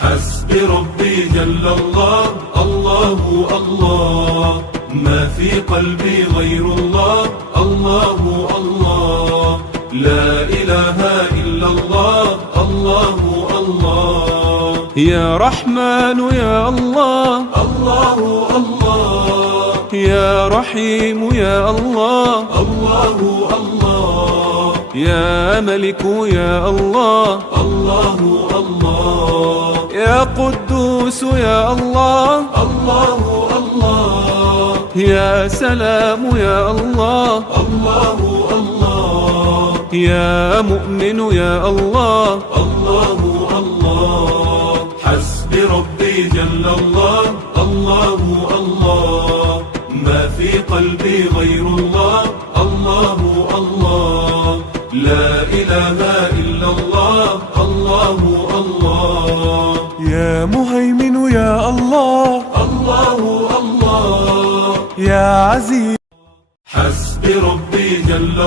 حسبي ربي جل الله، الله الله، ما في قلبي غير الله، الله الله، لا إله إلا الله، الله الله. يا رحمن يا الله، الله الله، يا رحيم يا الله، الله الله، يا ملك يا الله، الله الله، يا قدوس يا الله، الله الله، يا سلام يا الله، الله الله، يا مؤمن يا الله، الله الله. حسبي ربي جل الله، الله الله، ما في قلبي غير الله، الله الله، لا إله إلا الله، الله الله. يا مهيمن يا الله، الله الله، يا عزيز. حسبي ربي جل